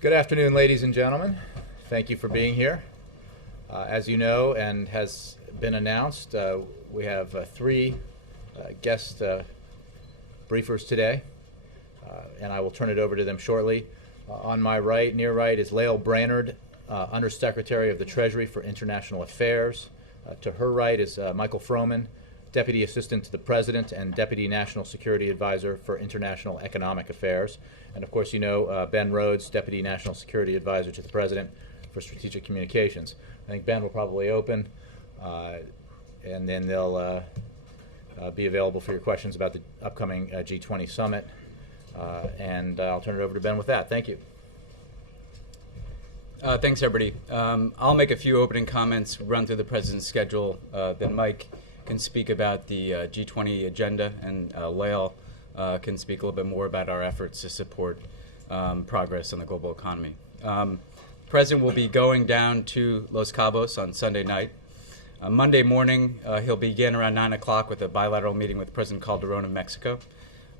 Good afternoon, ladies and gentlemen. Thank you for being here. As you know and has been announced, we have three guest briefers today, and I will turn it over to them shortly. On my right, near right, is Lael Brainerd, Undersecretary of the Treasury for International Affairs. To her right is Michael Froman, Deputy Assistant to the President and Deputy National Security Advisor for International Economic Affairs. And of course, you know Ben Rhodes, Deputy National Security Advisor to the President for Strategic Communications. I think Ben will probably open, and then they'll be available for your questions about the upcoming G20 summit. And I'll turn it over to Ben with that. Thank you. Thanks, everybody. I'll make a few opening comments, run through the President's schedule, then Mike can speak about the G20 agenda, and Lael can speak a little bit more about our efforts to support progress on the global economy. The President will be going down to Los Cabos on Sunday night. Monday morning, he'll begin around 9 o'clock with a bilateral meeting with President Calderon of Mexico.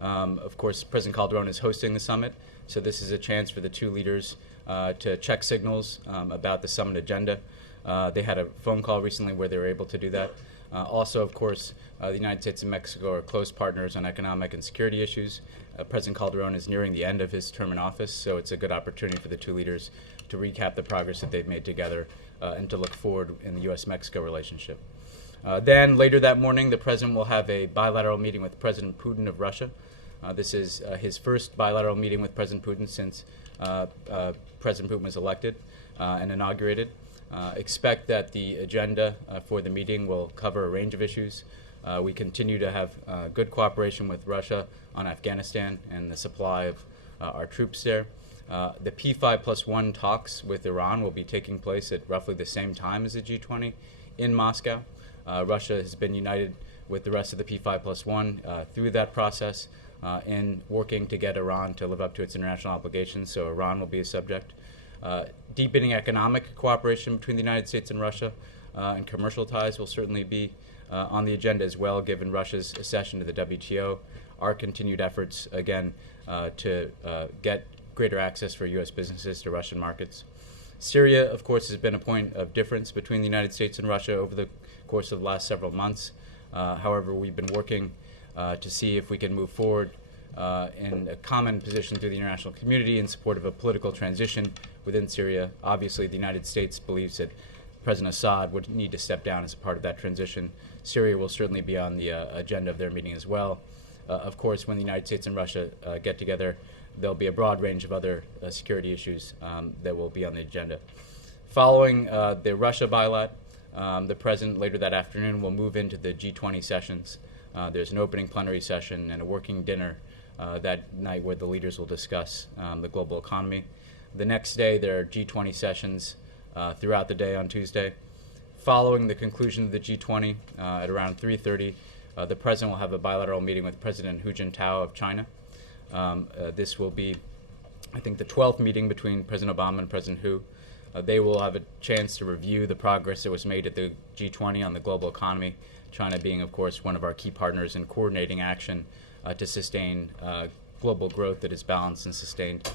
Of course, President Calderon is hosting the summit, so this is a chance for the two leaders to check signals about the summit agenda. They had a phone call recently where they were able to do that. Also, of course, the United States and Mexico are close partners on economic and security issues. President Calderon is nearing the end of his term in office, so it's a good opportunity for the two leaders to recap the progress that they've made together and to look forward in the U.S.-Mexico relationship. Then, later that morning, the President will have a bilateral meeting with President Putin of Russia. This is his first bilateral meeting with President Putin since President Putin was elected and inaugurated. Expect that the agenda for the meeting will cover a range of issues. We continue to have good cooperation with Russia on Afghanistan and the supply of our troops there. The P5+1 talks with Iran will be taking place at roughly the same time as the G20 in Moscow. Russia has been united with the rest of the P5+1 through that process in working to get Iran to live up to its international obligations, so Iran will be a subject. Deepening economic cooperation between the United States and Russia and commercial ties will certainly be on the agenda as well, given Russia's accession to the WTO. Our continued efforts, again, to get greater access for U.S. businesses to Russian markets. Syria, of course, has been a point of difference between the United States and Russia over the course of the last several months. However, we've been working to see if we can move forward in a common position through the international community in support of a political transition within Syria. Obviously, the United States believes that President Assad would need to step down as a part of that transition. Syria will certainly be on the agenda of their meeting as well. Of course, when the United States and Russia get together, there'll be a broad range of other security issues that will be on the agenda. Following the Russia bilat, the President later that afternoon will move into the G20 sessions. There's an opening plenary session and a working dinner that night where the leaders will discuss the global economy. The next day, there are G20 sessions throughout the day on Tuesday. Following the conclusion of the G20 at around 3:30, the President will have a bilateral meeting with President Hu Jintao of China. This will be, I think, the 12th meeting between President Obama and President Hu. They will have a chance to review the progress that was made at the G20 on the global economy, China being, of course, one of our key partners in coordinating action to sustain global growth that is balanced and sustained.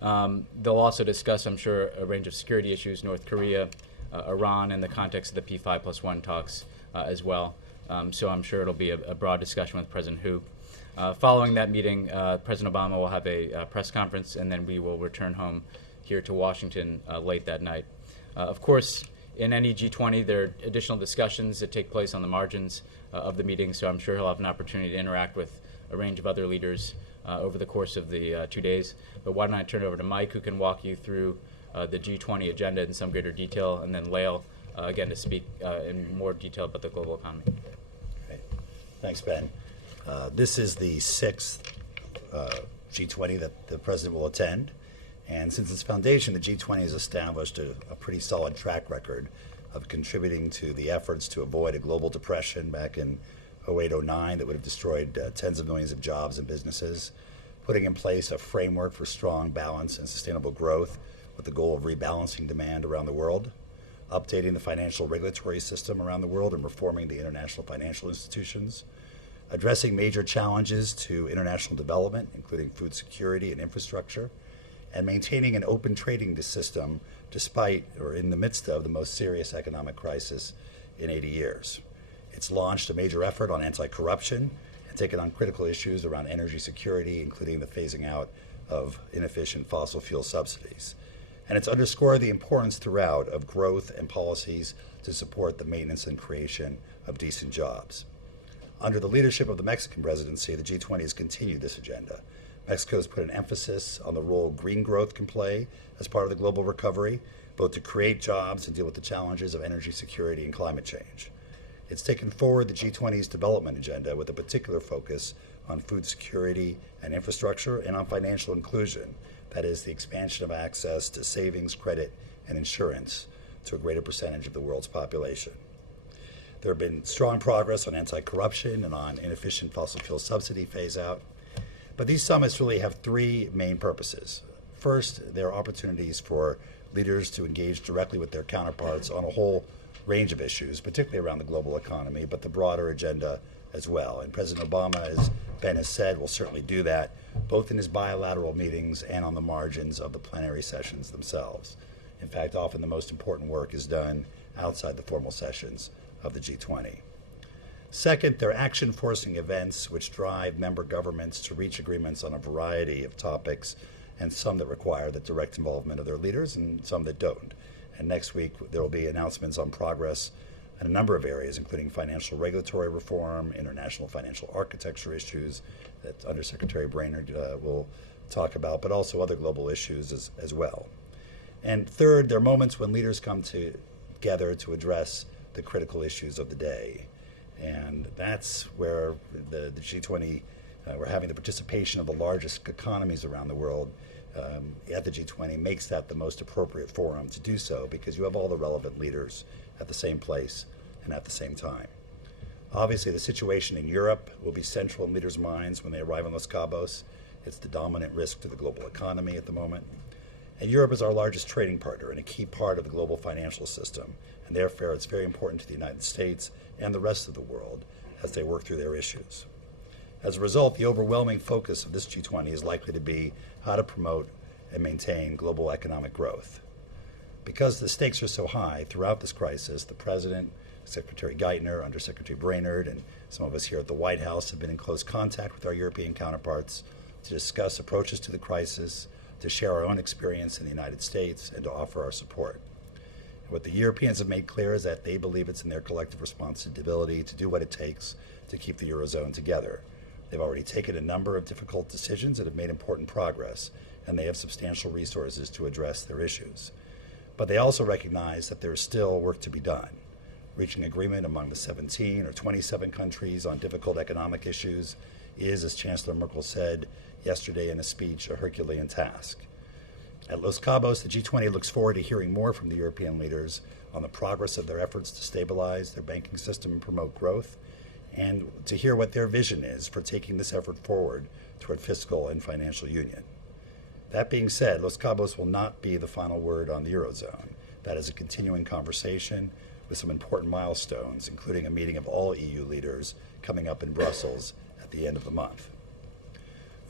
They'll also discuss, I'm sure, a range of security issues, North Korea, Iran, in the context of the P5+1 talks as well. So I'm sure it'll be a broad discussion with President Hu. Following that meeting, President Obama will have a press conference, and then we will return home here to Washington late that night. Of course, in any G20, there are additional discussions that take place on the margins of the meeting, so I'm sure he'll have an opportunity to interact with a range of other leaders over the course of the 2 days. But why don't I turn it over to Mike, who can walk you through the G20 agenda in some greater detail, and then Lael, again, to speak in more detail about the global economy. Okay. Thanks, Ben. This is the sixth G20 that the President will attend. And since its foundation, the G20 has established a pretty solid track record of contributing to the efforts to avoid a global depression back in 2008-09 that would have destroyed tens of millions of jobs and businesses, putting in place a framework for strong, balanced, and sustainable growth with the goal of rebalancing demand around the world, updating the financial regulatory system around the world and reforming the international financial institutions, addressing major challenges to international development, including food security and infrastructure, and maintaining an open trading system despite or in the midst of the most serious economic crisis in 80 years. It's launched a major effort on anti-corruption and taken on critical issues around energy security, including the phasing out of inefficient fossil fuel subsidies. And it's underscored the importance throughout of growth and policies to support the maintenance and creation of decent jobs. Under the leadership of the Mexican presidency, the G20 has continued this agenda. Mexico has put an emphasis on the role green growth can play as part of the global recovery, both to create jobs and deal with the challenges of energy security and climate change. It's taken forward the G20's development agenda with a particular focus on food security and infrastructure and on financial inclusion, that is, the expansion of access to savings, credit, and insurance to a greater percentage of the world's population. There have been strong progress on anti-corruption and on inefficient fossil fuel subsidy phase-out. But these summits really have three main purposes. First, there are opportunities for leaders to engage directly with their counterparts on a whole range of issues, particularly around the global economy, but the broader agenda as well. And President Obama, as Ben has said, will certainly do that, both in his bilateral meetings and on the margins of the plenary sessions themselves. In fact, often the most important work is done outside the formal sessions of the G20. Second, there are action-forcing events which drive member governments to reach agreements on a variety of topics, and some that require the direct involvement of their leaders and some that don't. And next week, there will be announcements on progress in a number of areas, including financial regulatory reform, international financial architecture issues that Undersecretary Brainerd will talk about, but also other global issues as well. And third, there are moments when leaders come together to address the critical issues of the day. And that's where the G20, we're having the participation of the largest economies around the world at the G20 makes that the most appropriate forum to do so, because you have all the relevant leaders at the same place and at the same time. Obviously, the situation in Europe will be central in leaders' minds when they arrive in Los Cabos. It's the dominant risk to the global economy at the moment. And Europe is our largest trading partner and a key part of the global financial system, and therefore it's very important to the United States and the rest of the world as they work through their issues. As a result, the overwhelming focus of this G20 is likely to be how to promote and maintain global economic growth. Because the stakes are so high throughout this crisis, the President, Secretary Geithner, Undersecretary Brainerd, and some of us here at the White House have been in close contact with our European counterparts to discuss approaches to the crisis, to share our own experience in the United States, and to offer our support. And what the Europeans have made clear is that they believe it's in their collective responsibility to do what it takes to keep the Eurozone together. They've already taken a number of difficult decisions that have made important progress, and they have substantial resources to address their issues. But they also recognize that there is still work to be done. Reaching agreement among the 17 or 27 countries on difficult economic issues is, as Chancellor Merkel said yesterday in a speech, a Herculean task. At Los Cabos, the G20 looks forward to hearing more from the European leaders on the progress of their efforts to stabilize their banking system and promote growth, and to hear what their vision is for taking this effort forward toward fiscal and financial union. That being said, Los Cabos will not be the final word on the Eurozone. That is a continuing conversation with some important milestones, including a meeting of all EU leaders coming up in Brussels at the end of the month.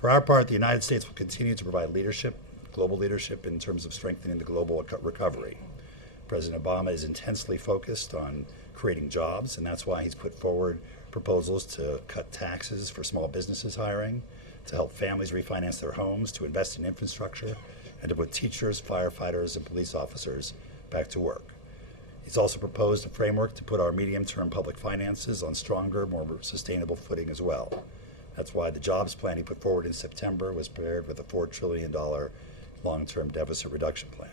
For our part, the United States will continue to provide leadership, global leadership, in terms of strengthening the global recovery. President Obama is intensely focused on creating jobs, and that's why he's put forward proposals to cut taxes for small businesses hiring, to help families refinance their homes, to invest in infrastructure, and to put teachers, firefighters, and police officers back to work. He's also proposed a framework to put our medium-term public finances on stronger, more sustainable footing as well. That's why the jobs plan he put forward in September was paired with a $4 trillion long-term deficit reduction plan.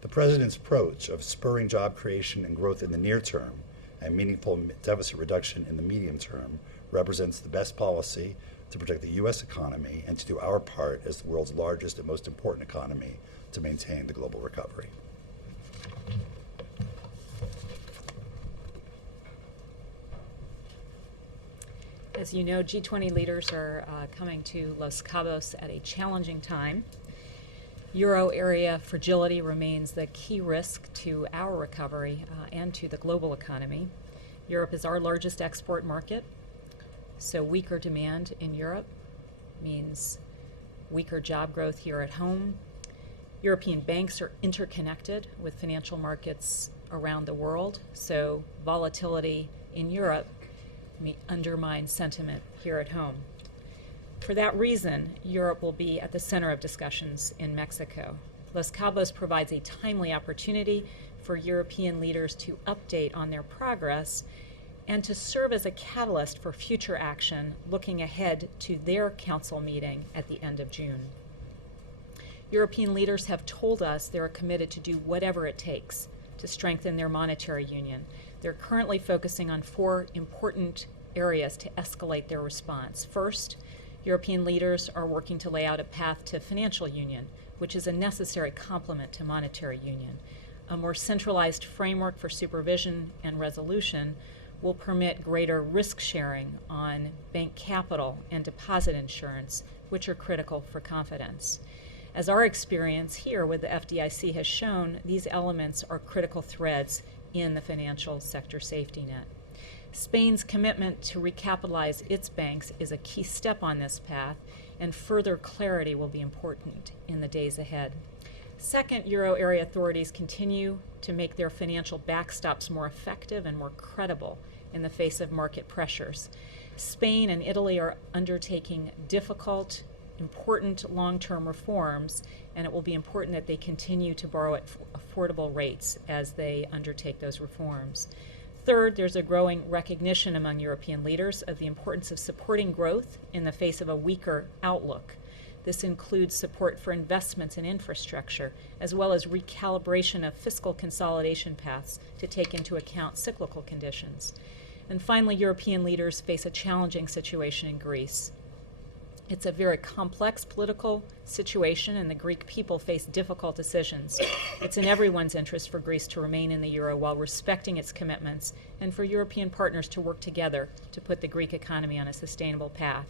The President's approach of spurring job creation and growth in the near term and meaningful deficit reduction in the medium term represents the best policy to protect the U.S. economy and to do our part as the world's largest and most important economy to maintain the global recovery. As you know, G20 leaders are coming to Los Cabos at a challenging time. Euro area fragility remains the key risk to our recovery and to the global economy. Europe is our largest export market, so weaker demand in Europe means weaker job growth here at home European banks are interconnected with financial markets around the world, so volatility in Europe may undermine sentiment here at home. For that reason, Europe will be at the center of discussions in Mexico. Los Cabos provides a timely opportunity for European leaders to update on their progress and to serve as a catalyst for future action looking ahead to their council meeting at the end of June. European leaders have told us they are committed to do whatever it takes to strengthen their monetary union. They're currently focusing on 4 important areas to escalate their response. First, European leaders are working to lay out a path to financial union, which is a necessary complement to monetary union. A more centralized framework for supervision and resolution will permit greater risk sharing on bank capital and deposit insurance, which are critical for confidence. As our experience here with the FDIC has shown, these elements are critical threads in the financial sector safety net. Spain's commitment to recapitalize its banks is a key step on this path, and further clarity will be important in the days ahead. Second, Euro area authorities continue to make their financial backstops more effective and more credible in the face of market pressures. Spain and Italy are undertaking difficult, important long-term reforms, and it will be important that they continue to borrow at affordable rates as they undertake those reforms. Third, there's a growing recognition among European leaders of the importance of supporting growth in the face of a weaker outlook. This includes support for investments in infrastructure, as well as recalibration of fiscal consolidation paths to take into account cyclical conditions. And finally, European leaders face a challenging situation in Greece. It's a very complex political situation, and the Greek people face difficult decisions. It's in everyone's interest for Greece to remain in the euro while respecting its commitments, and for European partners to work together to put the Greek economy on a sustainable path.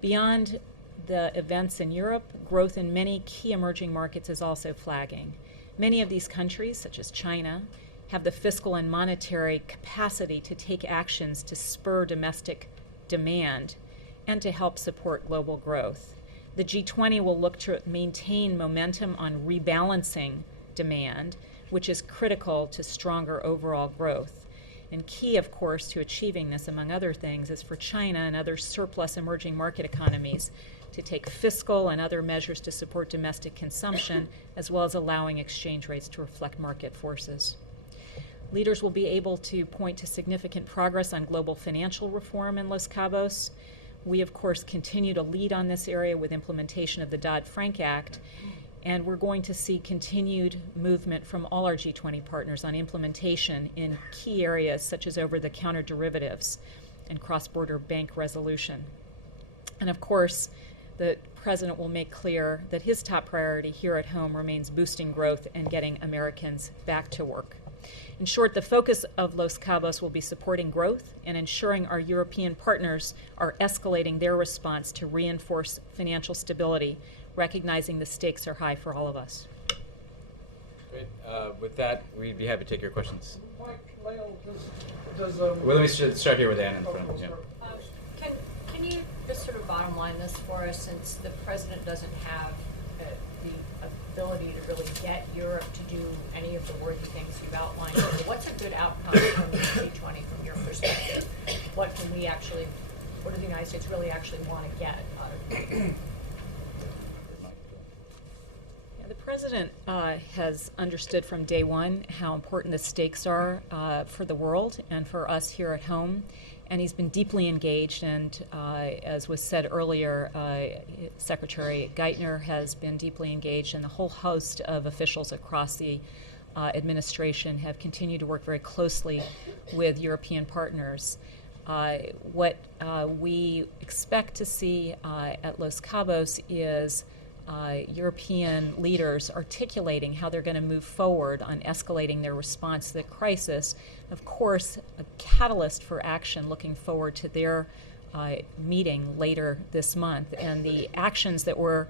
Beyond the events in Europe, growth in many key emerging markets is also flagging. Many of these countries, such as China, have the fiscal and monetary capacity to take actions to spur domestic demand and to help support global growth. The G20 will look to maintain momentum on rebalancing demand, which is critical to stronger overall growth. And key, of course, to achieving this, among other things, is for China and other surplus emerging market economies to take fiscal and other measures to support domestic consumption, as well as allowing exchange rates to reflect market forces. Leaders will be able to point to significant progress on global financial reform in Los Cabos. We, of course, continue to lead on this area with implementation of the Dodd-Frank Act, and we're going to see continued movement from all our G20 partners on implementation in key areas such as over-the-counter derivatives and cross-border bank resolution. And, of course, the President will make clear that his top priority here at home remains boosting growth and getting Americans back to work. In short, the focus of Los Cabos will be supporting growth and ensuring our European partners are escalating their response to reinforce financial stability, recognizing the stakes are high for all of us. Great. With that, we'd be happy to take your questions. Mike, Lyle, does Well, let me start here with Ann in front. Yeah. Can you just sort of bottom line this for us, since the President doesn't have the ability to really get Europe to do any of the worthy things you've outlined? What's a good outcome from the G20 from your perspective? What do the United States really actually want to get out of it? The President has understood from day one how important the stakes are for the world and for us here at home. And he's been deeply engaged, and as was said earlier, Secretary Geithner has been deeply engaged, and a whole host of officials across the administration have continued to work very closely with European partners. What we expect to see at Los Cabos is European leaders articulating how they're going to move forward on escalating their response to the crisis. Of course, a catalyst for action looking forward to their meeting later this month. And the actions that we're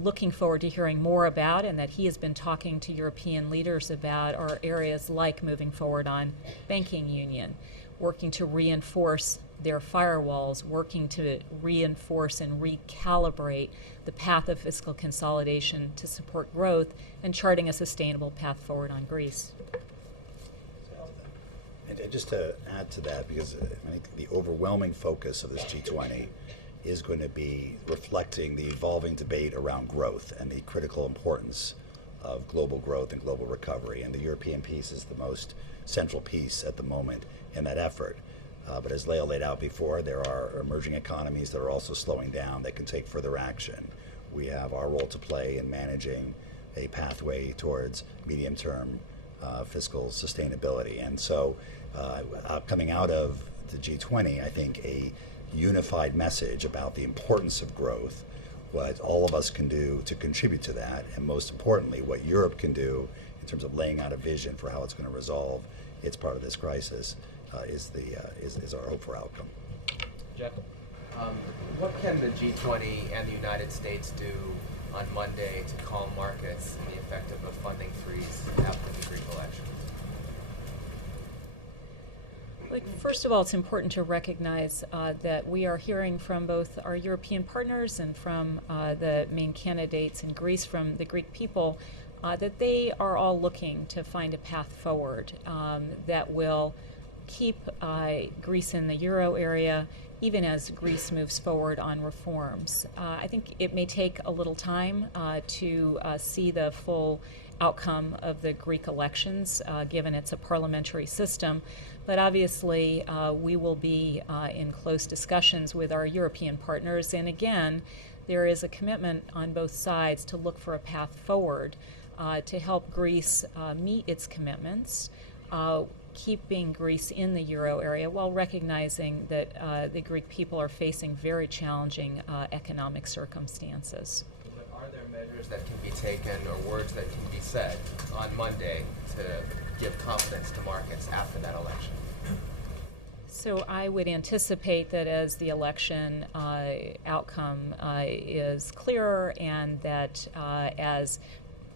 looking forward to hearing more about and that he has been talking to European leaders about are areas like moving forward on banking union. working to reinforce their firewalls, working to reinforce and recalibrate the path of fiscal consolidation to support growth, and charting a sustainable path forward on Greece. And just to add to that, because I think the overwhelming focus of this G20 is going to be reflecting the evolving debate around growth and the critical importance of global growth and global recovery. And the European piece is the most central piece at the moment in that effort. But as Leo laid out before, there are emerging economies that are also slowing down that can take further action. We have our role to play in managing a pathway towards medium-term fiscal sustainability. And so coming out of the G20, I think a unified message about the importance of growth, what all of us can do to contribute to that, and most importantly, what Europe can do in terms of laying out a vision for how it's going to resolve its part of this crisis, is our hope for outcome. Jeff? What can the G20 and the United States do on Monday to calm markets in the effect of a funding freeze after the Greek elections? First of all, it's important to recognize that we are hearing from both our European partners and from the main candidates in Greece, from the Greek people, that they are all looking to find a path forward that will keep Greece in the euro area, even as Greece moves forward on reforms. I think it may take a little time to see the full outcome of the Greek elections, given it's a parliamentary system. But obviously, we will be in close discussions with our European partners. And again, there is a commitment on both sides to look for a path forward to help Greece meet its commitments, keeping Greece in the euro area while recognizing that the Greek people are facing very challenging economic circumstances. But are there measures that can be taken or words that can be said on Monday to give confidence to markets after that election? So I would anticipate that as the election outcome is clearer, and that as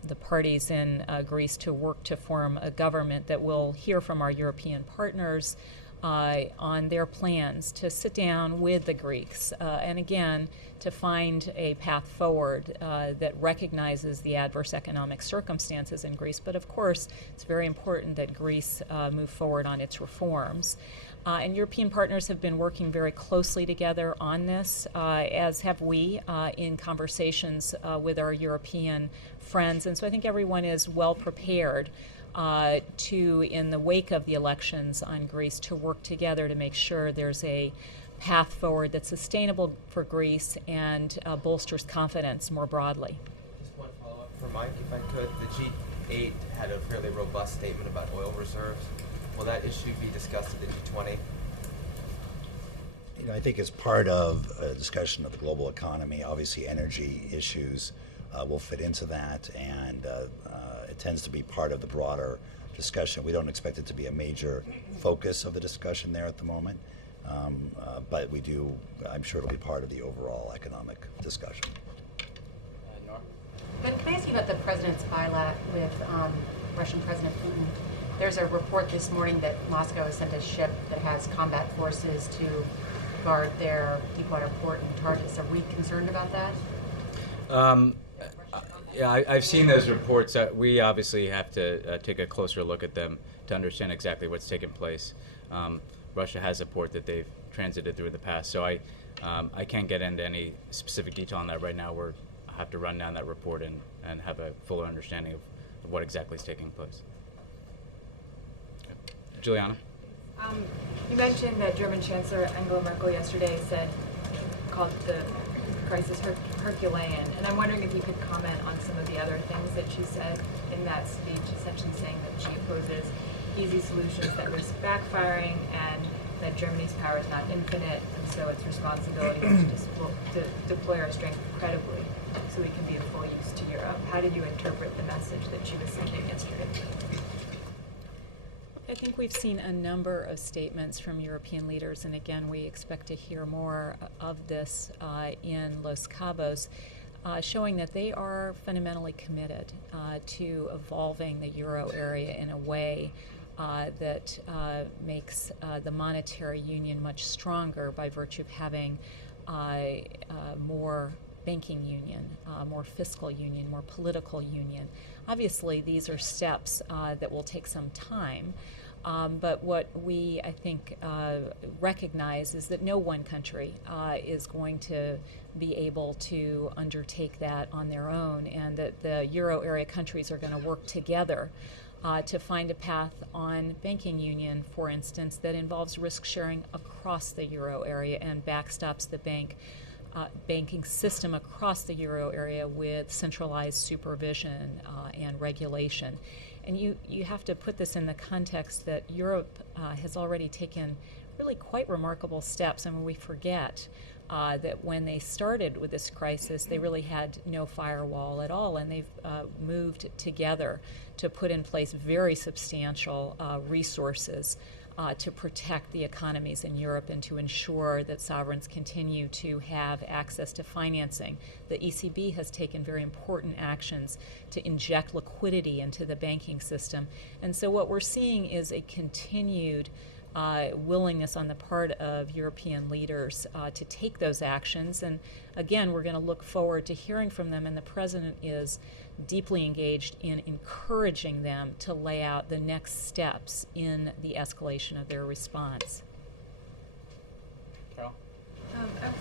the parties in Greece to work to form a government, that we'll hear from our European partners on their plans to sit down with the Greeks and again to find a path forward that recognizes the adverse economic circumstances in Greece. But of course, it's very important that Greece move forward on its reforms. And European partners have been working very closely together on this, as have we in conversations with our European friends. And so I think everyone is well prepared to, in the wake of the elections on Greece, to work together to make sure there's a path forward that's sustainable for Greece and bolsters confidence more broadly. Just one follow-up for Mike, if I could. The G8 had a fairly robust statement about oil reserves. Will that issue be discussed at the G20? I think as part of a discussion of the global economy, obviously energy issues will fit into that, and it tends to be part of the broader discussion. We don't expect it to be a major focus of the discussion there at the moment, but we do, I'm sure it'll be part of the overall economic discussion. Ben, can I ask you about the president's bilat with Russian President Putin? There's a report this morning that Moscow has sent a ship that has combat forces to guard their deepwater port in Tartus. Are we concerned about that? Yeah, I've seen those reports. We obviously have to take a closer look at them to understand exactly what's taken place. Russia has a port that they've transited through in the past, so I can't get into any specific detail on that right now. I have to run down that report and have a fuller understanding of what exactly is taking place. Juliana? You mentioned that German Chancellor Angela Merkel yesterday called the crisis Herculean, and I'm wondering if you could comment on some of the other things that she said in that speech, essentially saying that she opposes easy solutions that risk backfiring, and that Germany's power is not infinite, and so its responsibility is to deploy our strength credibly so we can be of full use to Europe. How did you interpret the message that she was sending yesterday? I think we've seen a number of statements from European leaders, and again, we expect to hear more of this in Los Cabos, showing that they are fundamentally committed to evolving the euro area in a way that makes the monetary union much stronger by virtue of having more banking union, more fiscal union, more political union. Obviously, these are steps that will take some time. But what we, I think, recognize is that no one country is going to be able to undertake that on their own, and that the Euro area countries are going to work together to find a path on banking union, for instance, that involves risk sharing across the Euro area and backstops the banking system across the Euro area with centralized supervision and regulation. And you have to put this in the context that Europe has already taken really quite remarkable steps. I mean, we forget that when they started with this crisis, they really had no firewall at all, and they've moved together to put in place very substantial resources to protect the economies in Europe and to ensure that sovereigns continue to have access to financing. The ECB has taken very important actions to inject liquidity into the banking system. And so what we're seeing is a continued willingness on the part of European leaders to take those actions. And again, we're going to look forward to hearing from them, and the President is deeply engaged in encouraging them to lay out the next steps in the escalation of their response. Carol? I have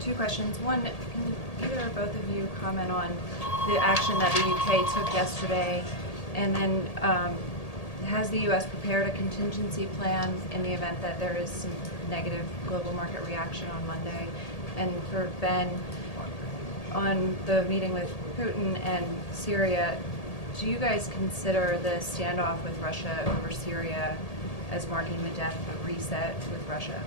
two questions. One, can either or both of you comment on the action that the UK took yesterday, and then has the U.S. prepared a contingency plan in the event that there is some negative global market reaction on Monday? And for Ben, on the meeting with Putin and Syria, do you guys consider the standoff with Russia over Syria as marking the death of reset with Russia?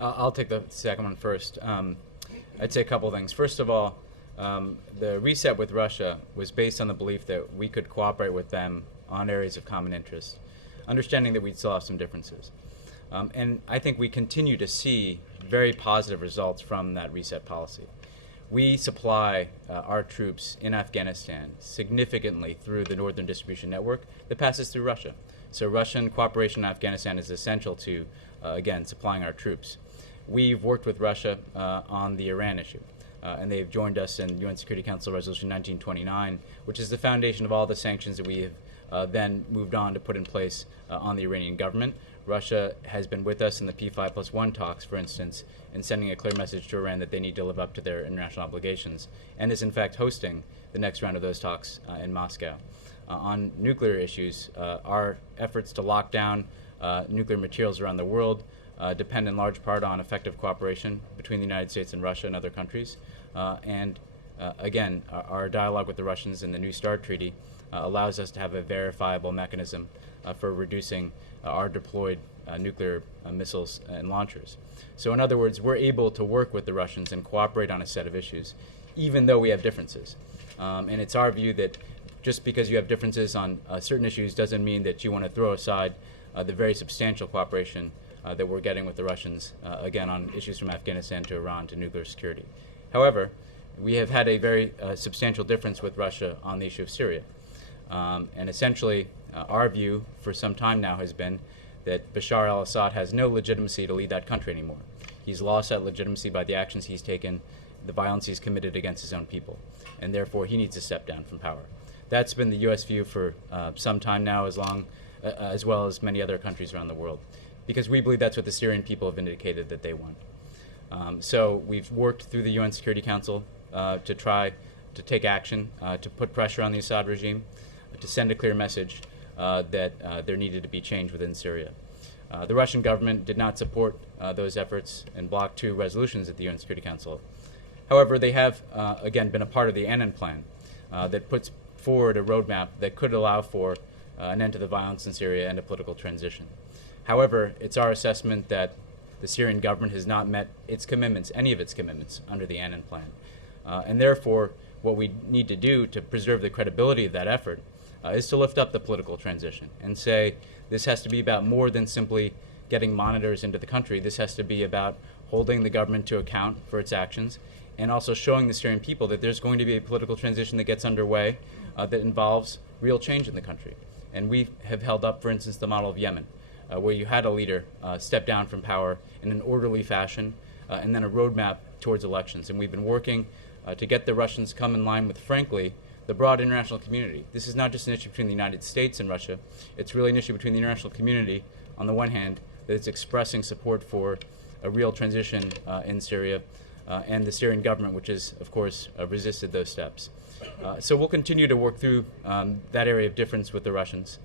I'll take the second one first. I'd say a couple things. First of all, the reset with Russia was based on the belief that we could cooperate with them on areas of common interest, understanding that we'd still have some differences. And I think we continue to see very positive results from that reset policy. We supply our troops in Afghanistan significantly through the Northern Distribution Network that passes through Russia. So Russian cooperation in Afghanistan is essential to, again, supplying our troops. We've worked with Russia on the Iran issue, and they've joined us in UN Security Council Resolution 1929, which is the foundation of all the sanctions that we have then moved on to put in place on the Iranian government. Russia has been with us in the P5+1 talks, for instance, in sending a clear message to Iran that they need to live up to their international obligations, and is in fact hosting the next round of those talks in Moscow. On nuclear issues, our efforts to lock down nuclear materials around the world depend in large part on effective cooperation between the United States and Russia and other countries. Again, our dialogue with the Russians in the New START Treaty allows us to have a verifiable mechanism for reducing our deployed nuclear missiles and launchers. So in other words, we're able to work with the Russians and cooperate on a set of issues, even though we have differences. And it's our view that just because you have differences on certain issues doesn't mean that you want to throw aside the very substantial cooperation that we're getting with the Russians, again, on issues from Afghanistan to Iran to nuclear security. However, we have had a very substantial difference with Russia on the issue of Syria. And essentially, our view for some time now has been that Bashar al-Assad has no legitimacy to lead that country anymore. He's lost that legitimacy by the actions he's taken, the violence he's committed against his own people, and therefore he needs to step down from power. That's been the U.S. view for some time now, as well as many other countries around the world, because we believe that's what the Syrian people have indicated that they want. So we've worked through the UN Security Council to try to take action, to put pressure on the Assad regime, to send a clear message that there needed to be change within Syria. The Russian government did not support those efforts and blocked 2 resolutions at the UN Security Council. However, they have, again, been a part of the Annan Plan that puts forward a roadmap that could allow for an end to the violence in Syria and a political transition. However, it's our assessment that the Syrian government has not met its commitments, any of its commitments, under the Annan Plan. And therefore, what we need to do to preserve the credibility of that effort is to lift up the political transition and say this has to be about more than simply getting monitors into the country. This has to be about holding the government to account for its actions and also showing the Syrian people that there's going to be a political transition that gets underway that involves real change in the country. And we have held up, for instance, the model of Yemen, where you had a leader step down from power in an orderly fashion, and then a roadmap towards elections. And we've been working to get the Russians come in line with, frankly, the broad international community. This is not just an issue between the United States and Russia. It's really an issue between the international community, on the one hand, that it's expressing support for a real transition in Syria, and the Syrian government, which has, of course, resisted those steps. So we'll continue to work through that area of difference with the Russians,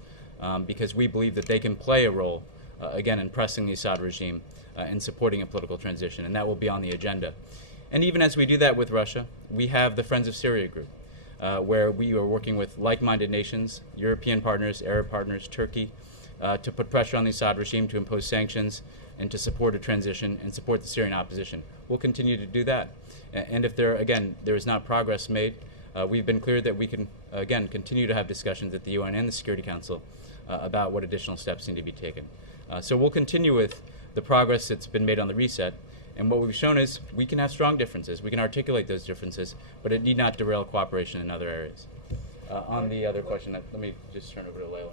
because we believe that they can play a role, again, in pressing the Assad regime and supporting a political transition, and that will be on the agenda. And even as we do that with Russia, we have the Friends of Syria group, where we are working with like-minded nations, European partners, Arab partners, Turkey, to put pressure on the Assad regime to impose sanctions and to support a transition and support the Syrian opposition. We'll continue to do that. And if there is not progress made, we've been clear that we can, again, continue to have discussions at the UN and the Security Council about what additional steps need to be taken. So we'll continue with the progress that's been made on the reset. And what we've shown is we can have strong differences. We can articulate those differences, but it need not derail cooperation in other areas. On the other question, let me just turn over to Layla.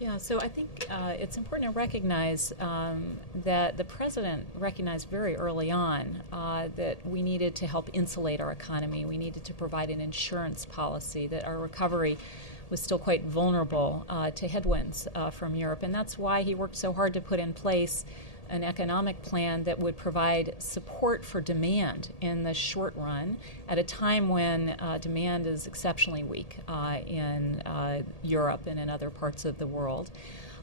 Yeah, so I think it's important to recognize that the president recognized very early on that we needed to help insulate our economy. We needed to provide an insurance policy, that our recovery was still quite vulnerable to headwinds from Europe. And that's why he worked so hard to put in place an economic plan that would provide support for demand in the short run at a time when demand is exceptionally weak in Europe and in other parts of the world,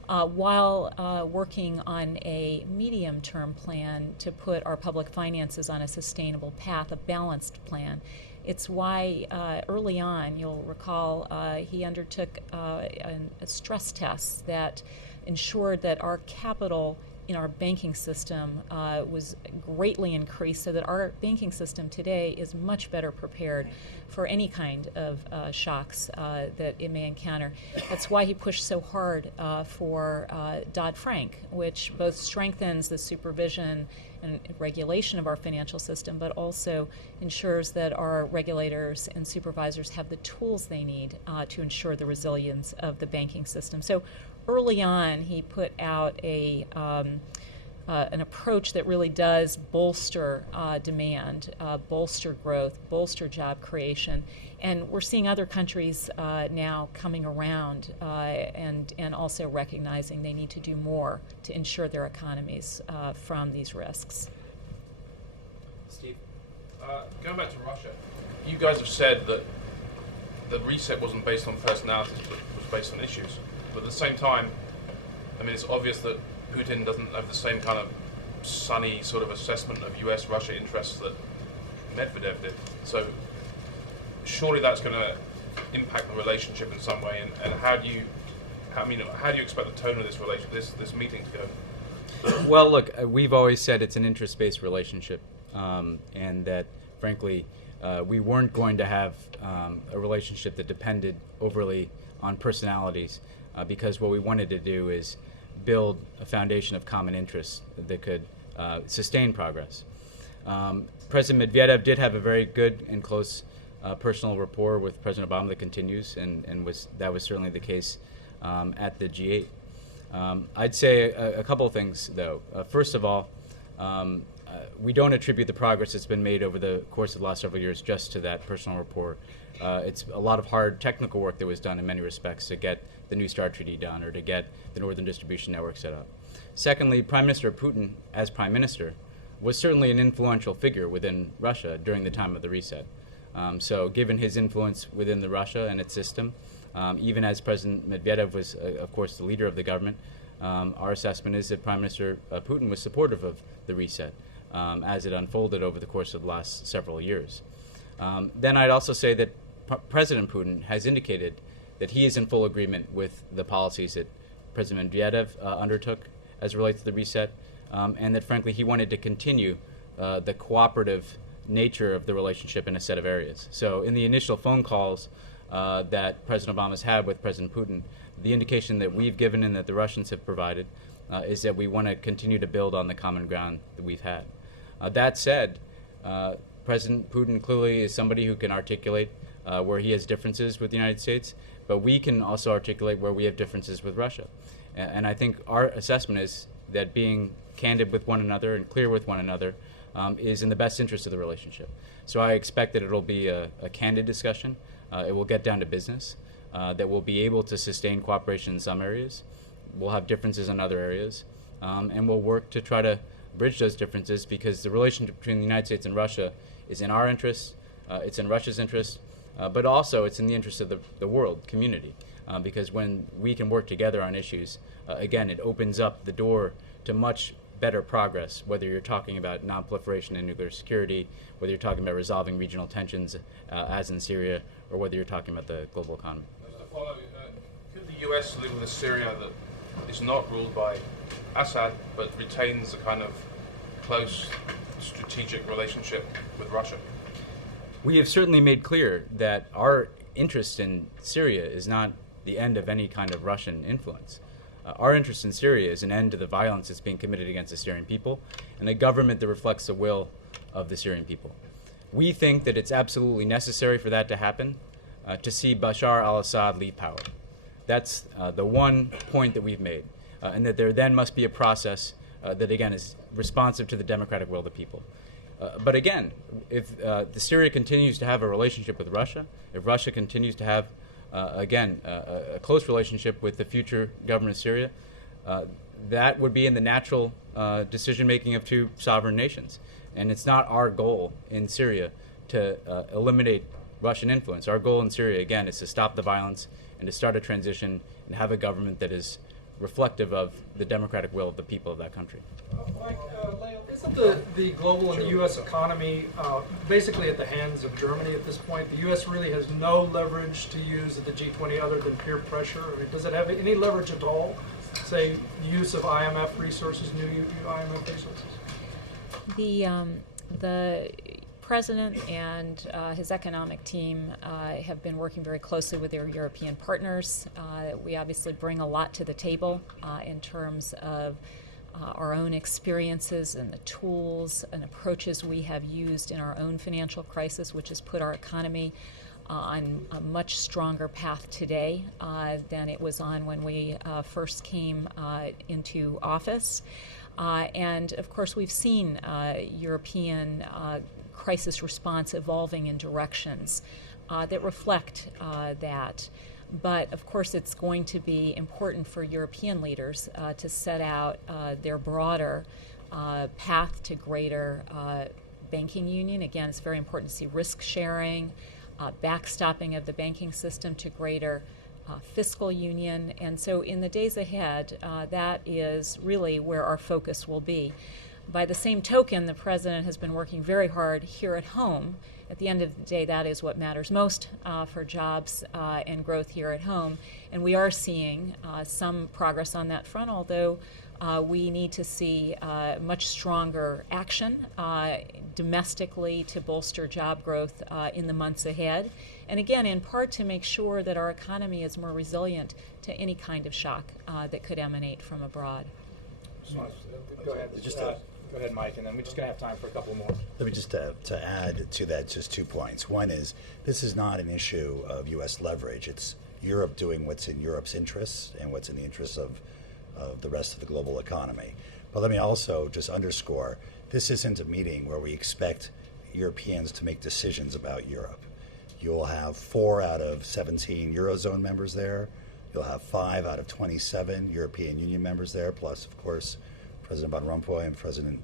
while working on a medium-term plan to put our public finances on a sustainable path, a balanced plan. It's why early on, you'll recall, he undertook a stress test that ensured that our capital in our banking system was greatly increased, so that our banking system today is much better prepared for any kind of shocks that it may encounter. That's why he pushed so hard for Dodd-Frank, which both strengthens the supervision and regulation of our financial system, but also ensures that our regulators and supervisors have the tools they need to ensure the resilience of the banking system. So early on, he put out an approach that really does bolster demand, bolster growth, bolster job creation. And we're seeing other countries now coming around and also recognizing they need to do more to ensure their economies from these risks. Steve? Going back to Russia, you guys have said that the reset wasn't based on personalities, but was based on issues. But at the same time, I mean, it's obvious that Putin doesn't have the same kind of sunny sort of assessment of US-Russia interests that Medvedev did. So surely that's going to impact the relationship in some way. And how do you expect the tone of this meeting to go? Well, look, we've always said it's an interest-based relationship, and that, frankly, we weren't going to have a relationship that depended overly on personalities, because what we wanted to do is build a foundation of common interests that could sustain progress. President Medvedev did have a very good and close personal rapport with President Obama that continues, and that was certainly the case at the G8. I'd say a couple of things, though. First of all, we don't attribute the progress that's been made over the course of the last several years just to that personal rapport. It's a lot of hard technical work that was done in many respects to get the New START Treaty done or to get the Northern Distribution Network set up. Secondly, Prime Minister Putin, as Prime Minister, was certainly an influential figure within Russia during the time of the reset. So given his influence within the Russia and its system, even as President Medvedev was, of course, the leader of the government, our assessment is that Prime Minister Putin was supportive of the reset as it unfolded over the course of the last several years. Then I'd also say that President Putin has indicated that he is in full agreement with the policies that President Medvedev undertook as it relates to the reset, and that, frankly, he wanted to continue the cooperative nature of the relationship in a set of areas. So in the initial phone calls that President Obama's had with President Putin, the indication that we've given and that the Russians have provided is that we want to continue to build on the common ground that we've had. That said, President Putin clearly is somebody who can articulate where he has differences with the United States, but we can also articulate where we have differences with Russia. And I think our assessment is that being candid with one another and clear with one another is in the best interest of the relationship. So I expect that it'll be a candid discussion. It will get down to business, that we'll be able to sustain cooperation in some areas. We'll have differences in other areas, and we'll work to try to bridge those differences, because the relationship between the United States and Russia is in our interest, it's in Russia's interest, but also it's in the interest of the world community, because when we can work together on issues, again, it opens up the door to much better progress, whether you're talking about non-proliferation and nuclear security, whether you're talking about resolving regional tensions, as in Syria, or whether you're talking about the global economy. Just to follow, could the U.S. live with a Syria that is not ruled by Assad, but retains a kind of close strategic relationship with Russia? We have certainly made clear that our interest in Syria is not the end of any kind of Russian influence. Our interest in Syria is an end to the violence that's being committed against the Syrian people, and a government that reflects the will of the Syrian people. We think that it's absolutely necessary for that to happen, to see Bashar al-Assad leave power. That's the one point that we've made, and that there then must be a process that, again, is responsive to the democratic will of the people. But again, if Syria continues to have a relationship with Russia, if Russia continues to have, again, a close relationship with the future government of Syria, that would be in the natural decision-making of two sovereign nations. And it's not our goal in Syria to eliminate Russian influence. Our goal in Syria, again, is to stop the violence and to start a transition and have a government that is reflective of the democratic will of the people of that country. Mike, isn't the global and the U.S. economy basically at the hands of Germany at this point? The U.S. really has no leverage to use at the G20 other than peer pressure. I mean, does it have any leverage at all? Say, use of IMF resources, new IMF resources? The president and his economic team have been working very closely with their European partners. We obviously bring a lot to the table in terms of our own experiences and the tools and approaches we have used in our own financial crisis, which has put our economy on a much stronger path today than it was on when we first came into office. And of course, we've seen European crisis response evolving in directions that reflect that. But of course, it's going to be important for European leaders to set out their broader path to greater banking union. Again, it's very important to see risk sharing, backstopping of the banking system to greater fiscal union. And so in the days ahead, that is really where our focus will be. By the same token, the president has been working very hard here at home. At the end of the day, that is what matters most for jobs and growth here at home. And we are seeing some progress on that front, although we need to see much stronger action domestically to bolster job growth in the months ahead. And again, in part to make sure that our economy is more resilient to any kind of shock that could emanate from abroad. Go ahead. Go ahead, Mike, and then we're just going to have time for a couple more. Let me just to add to that just 2 points. One is, this is not an issue of U.S. leverage. It's Europe doing what's in Europe's interests and what's in the interests of the rest of the global economy. But let me also just underscore, this isn't a meeting where we expect Europeans to make decisions about Europe. You'll have 4 out of 17 Eurozone members there. You'll have 5 out of 27 European Union members there, plus, of course, President Van Rompuy and President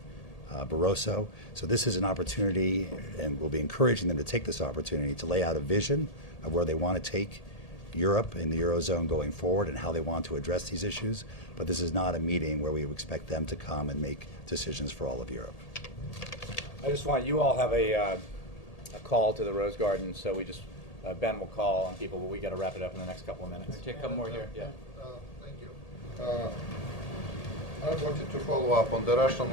Barroso. So this is an opportunity, and we'll be encouraging them to take this opportunity to lay out a vision of where they want to take Europe and the Eurozone going forward and how they want to address these issues. But this is not a meeting where we expect them to come and make decisions for all of Europe. I just want, you all have a call to the Rose Garden, so we just, Ben will call on people, but we got to wrap it up in the next couple of minutes. Take a couple more here. Yeah. Thank you. I wanted to follow up on the Russian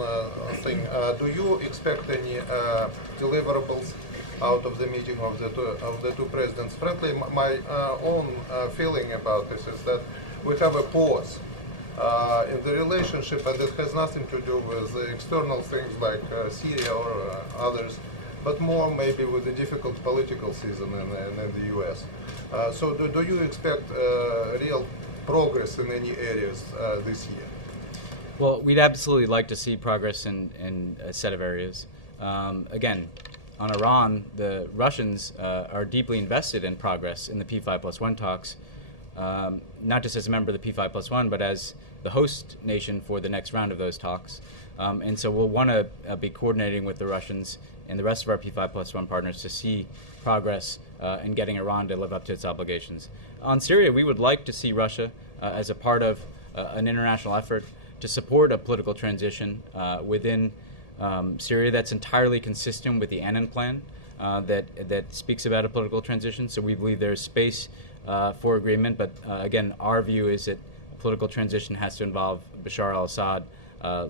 thing. Do you expect any deliverables out of the meeting of the two presidents? Frankly, my own feeling about this is that we have a pause in the relationship, and it has nothing to do with the external things like Syria or others. but more maybe with the difficult political season in the U.S. So do you expect real progress in any areas this year? Well, we'd absolutely like to see progress in a set of areas. Again, on Iran, the Russians are deeply invested in progress in the P5+1 talks, not just as a member of the P5+1, but as the host nation for the next round of those talks. And so we'll want to be coordinating with the Russians and the rest of our P5+1 partners to see progress in getting Iran to live up to its obligations. On Syria, we would like to see Russia as a part of an international effort to support a political transition within Syria that's entirely consistent with the Annan Plan that speaks about a political transition. So we believe there's space for agreement, but again, our view is that a political transition has to involve Bashar al-Assad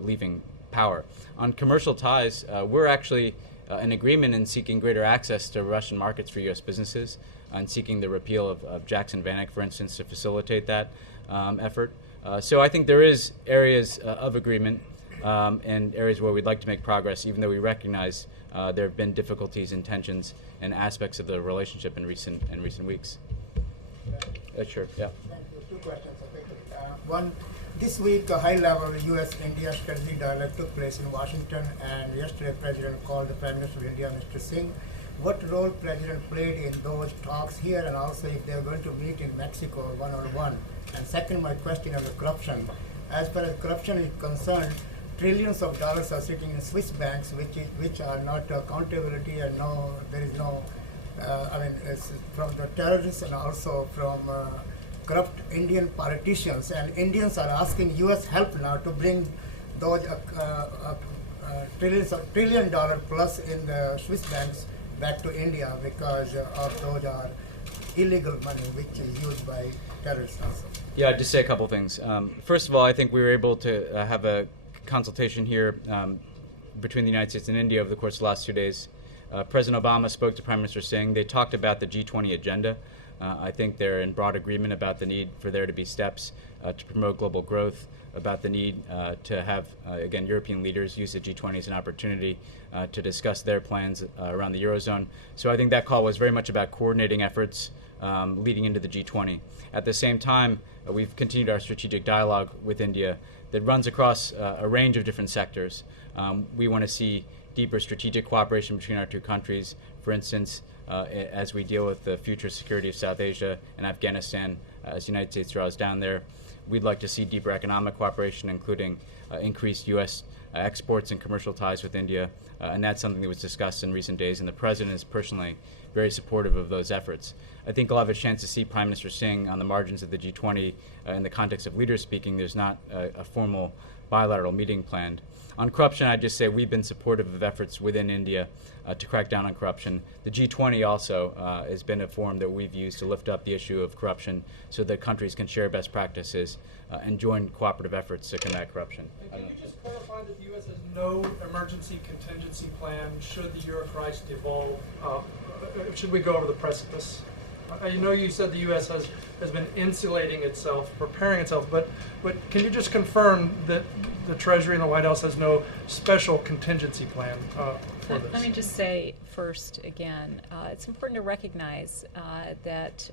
leaving power. On commercial ties, we're actually in agreement in seeking greater access to Russian markets for U.S. businesses and seeking the repeal of Jackson-Vanik, for instance, to facilitate that effort. So I think there is areas of agreement and areas where we'd like to make progress, even though we recognize there have been difficulties and tensions and aspects of the relationship in recent weeks. Sure, yeah. Thank you. Two questions. One, this week a high-level U.S.-India strategic dialogue took place in Washington, and yesterday President called the Prime Minister of India, Mr. Singh. What role President played in those talks here, and also if they are going to meet in Mexico one-on-one? And second, my question on the corruption. As far as corruption is concerned, trillions of dollars are sitting in Swiss banks, which are not accountability, and there is no. It's from the terrorists and also from corrupt Indian politicians, and Indians are asking U.S. help now to bring those $1 trillion plus in the Swiss banks back to India because of those are illegal money which is used by terrorists also. Yeah, I'd just say a couple things. First of all, I think we were able to have a consultation here between the United States and India over the course of the last 2 days. President Obama spoke to Prime Minister Singh. They talked about the G20 agenda. I think they're in broad agreement about the need for there to be steps to promote global growth, about the need to have, again, European leaders use the G20 as an opportunity to discuss their plans around the Eurozone. So I think that call was very much about coordinating efforts leading into the G20. At the same time, we've continued our strategic dialogue with India that runs across a range of different sectors. We want to see deeper strategic cooperation between our two countries. For instance, as we deal with the future security of South Asia and Afghanistan, as the United States draws down there, we'd like to see deeper economic cooperation, including increased U.S. Exports and commercial ties with India, and that's something that was discussed in recent days, and the President is personally very supportive of those efforts. I think I'll have a chance to see Prime Minister Singh on the margins of the G20 in the context of leaders speaking. There's not a formal bilateral meeting planned. On corruption, I'd just say we've been supportive of efforts within India to crack down on corruption. The G20 also has been a forum that we've used to lift up the issue of corruption so that countries can share best practices and join cooperative efforts to combat corruption. And can you just clarify that the U.S. has no emergency contingency plan should the euro crisis devolve? Should we go over the precipice? I know you said the U.S. has been insulating itself, preparing itself, but can you just confirm that the Treasury and the White House has no special contingency plan for this? Let me just say first, again, it's important to recognize that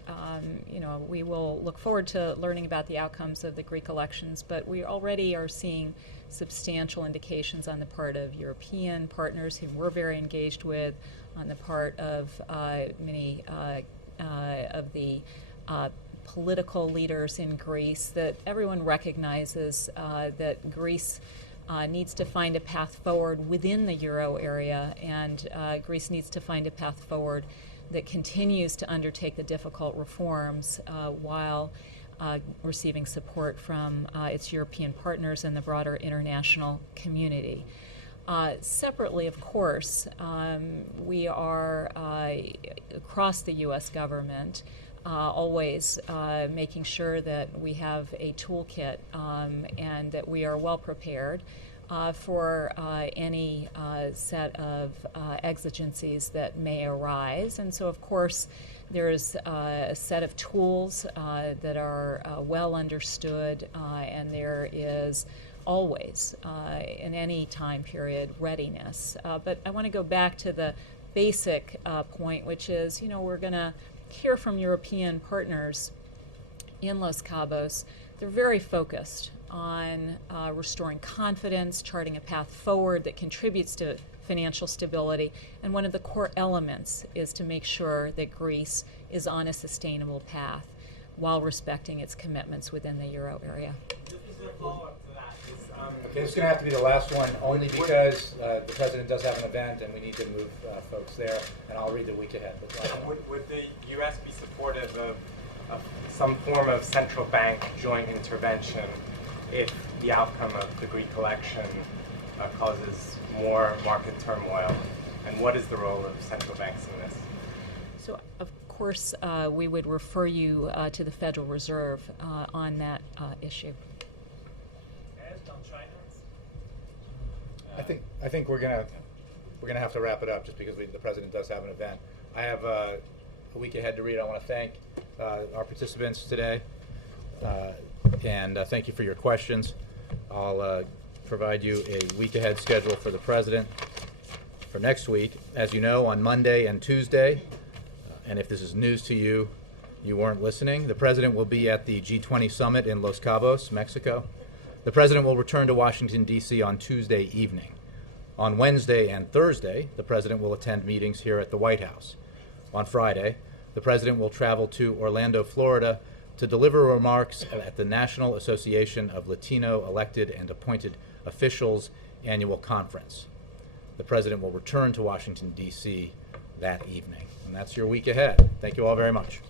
we will look forward to learning about the outcomes of the Greek elections, but we already are seeing substantial indications on the part of European partners who we're very engaged with, on the part of many of the political leaders in Greece, that everyone recognizes that Greece needs to find a path forward within the euro area, and Greece needs to find a path forward that continues to undertake the difficult reforms while receiving support from its European partners and the broader international community. Separately, of course, we are, across the U.S. government, always making sure that we have a toolkit and that we are well prepared for any set of exigencies that may arise. And so, of course, there is a set of tools that are well understood, and there is always, in any time period, readiness. But I want to go back to the basic point, which is, we're going to hear from European partners in Los Cabos. They're very focused on restoring confidence, charting a path forward that contributes to financial stability, and one of the core elements is to make sure that Greece is on a sustainable path while respecting its commitments within the Euro area. Okay, it's going to have to be the last one, only because the President does have an event and we need to move folks there, and I'll read the week ahead. Would the U.S. be supportive of some form of central bank joint intervention if the outcome of the Greek election causes more market turmoil? And what is the role of central banks in this? So, of course, we would refer you to the Federal Reserve on that issue. I think we're gonna have to wrap it up just because the President does have an event. I have a week ahead to read. I want to thank our participants today, and thank you for your questions. I'll provide you a week ahead schedule for the President for next week. As you know, on Monday and Tuesday, and if this is news to you, you weren't listening, the President will be at the G20 summit in Los Cabos, Mexico. The President will return to Washington, D.C. on Tuesday evening. On Wednesday and Thursday, the President will attend meetings here at the White House. On Friday, the President will travel to Orlando, Florida, to deliver remarks at the National Association of Latino Elected and Appointed Officials annual conference. The President will return to Washington, D.C. that evening. And that's your week ahead. Thank you all very much.